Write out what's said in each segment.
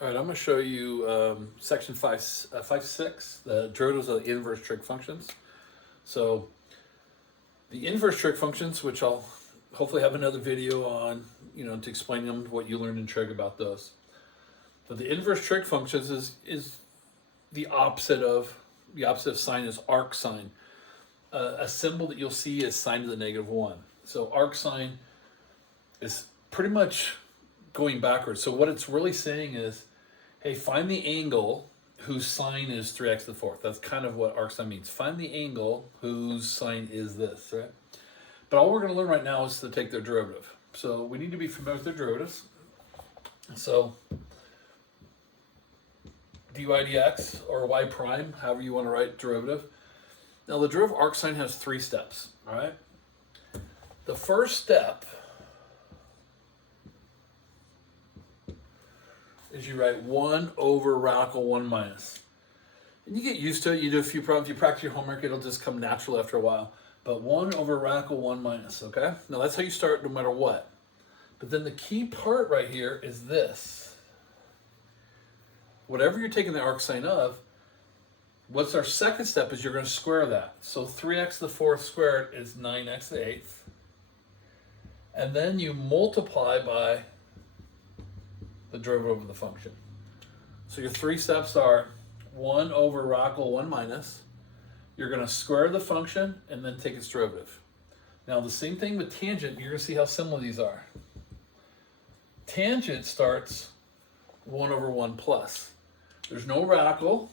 All right, I'm going to show you section 5.6, the derivatives of the inverse trig functions. So the inverse trig functions, which I'll hopefully have another video on, to explain them, what you learned in trig about those. But the inverse trig functions is the opposite of sine is arc sine. A symbol that you'll see is sine to the -1. So arc sine is pretty much going backwards. So what it's really saying is, hey, find the angle whose sine is 3x to the fourth. That's kind of what arc sine means. Find the angle whose sine is this, right? But all we're going to learn right now is to take their derivative. So we need to be familiar with their derivatives. So dy dx, or y prime, however you want to write derivative. Now the derivative of arc sine has 3 steps, all right? The first step is you write 1 over radical 1 minus. And you get used to it. You do a few problems. You practice your homework. It'll just come natural after a while. But 1 over radical 1 minus, okay? Now that's how you start no matter what. But then the key part right here is this. Whatever you're taking the arc sine of, what's our second step is you're going to square that. So 3x to the fourth squared is 9x to the eighth. And then you multiply by the derivative of the function. So your 3 steps are 1 over radical 1 minus. You're going to square the function and then take its derivative. Now the same thing with tangent. You're going to see how similar these are. Tangent starts 1 over 1 plus. There's no radical,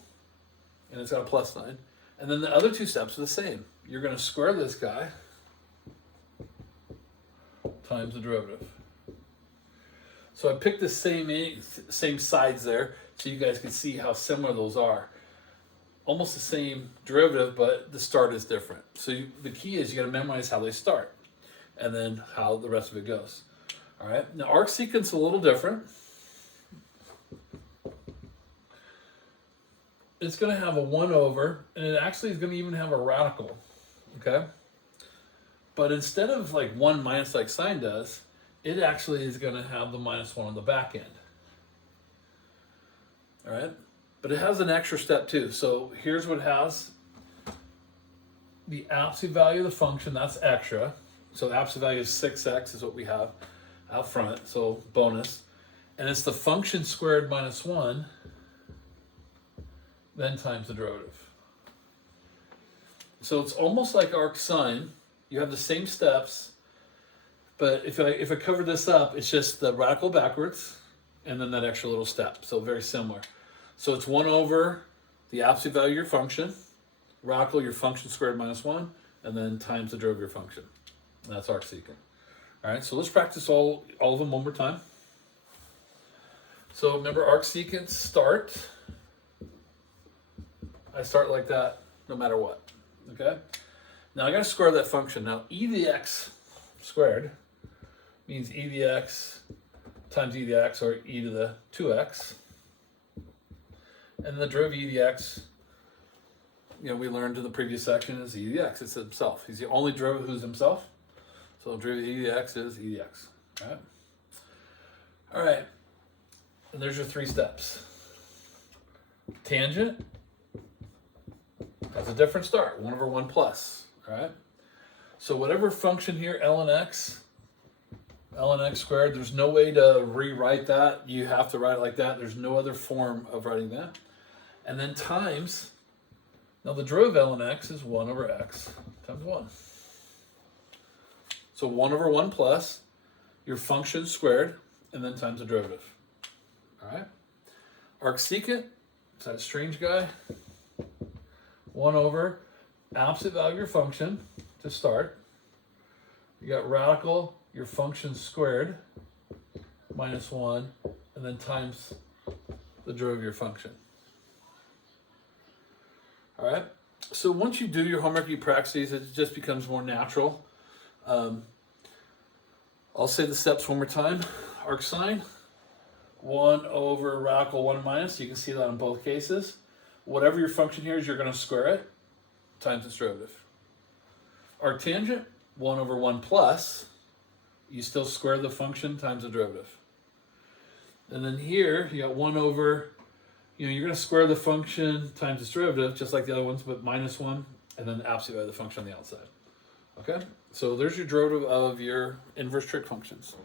and it's got a plus sign. And then the other 2 steps are the same. You're going to square this guy times the derivative. So I picked the same sides there so you guys can see how similar those are. Almost the same derivative, but the start is different. So the key is you got to memorize how they start and then how the rest of it goes. All right. Now arc secant is a little different. It's going to have a 1 over, and it actually is going to even have a radical. Okay. But instead of like 1 minus like sine does, it actually is going to have the -1 on the back end. All right? But it has an extra step too. So here's what it has. The absolute value of the function, that's extra. So the absolute value is 6x is what we have out front, so bonus. And it's the function squared minus 1, then times the derivative. So it's almost like arc sine. You have the same steps, but if I cover this up, it's just the radical backwards and then that extra little step. So very similar. So it's 1 over the absolute value of your function, radical your function squared minus 1, and then times the derivative of your function. And that's arc secant. All right, so let's practice all of them one more time. So remember, arc secant start. I start like that no matter what. Okay? Now I got to square that function. Now e to the x squared means e to the x times e to the x, or e to the 2x. And the derivative of e to the x, we learned in the previous section, is e to the x. It's himself. He's the only derivative who's himself. So derivative of e to the x is e to the x. All right? All right. And there's your 3 steps. Tangent has a different start, 1 over 1 plus. All right? So whatever function here, ln x squared, there's no way to rewrite that. You have to write it like that. There's no other form of writing that. And then times, now the derivative of ln x is 1 over x times 1. So 1 over 1 plus your function squared, and then times the derivative. All right? Arc secant, it's that strange guy. 1 over absolute value of your function to start. You got radical, your function squared, minus 1, and then times the derivative of your function. All right? So once you do your homework, you practice these, it just becomes more natural. I'll say the steps one more time. Arc sine, 1 over radical 1 minus. You can see that in both cases. Whatever your function here is, you're going to square it times its derivative. Arc tangent, 1 over 1 plus. You still square the function times the derivative. And then here, you got 1 over, you're going to square the function times its derivative, just like the other ones, but minus 1, and then the absolute value of the function on the outside. Okay? So there's your derivative of your inverse trig functions.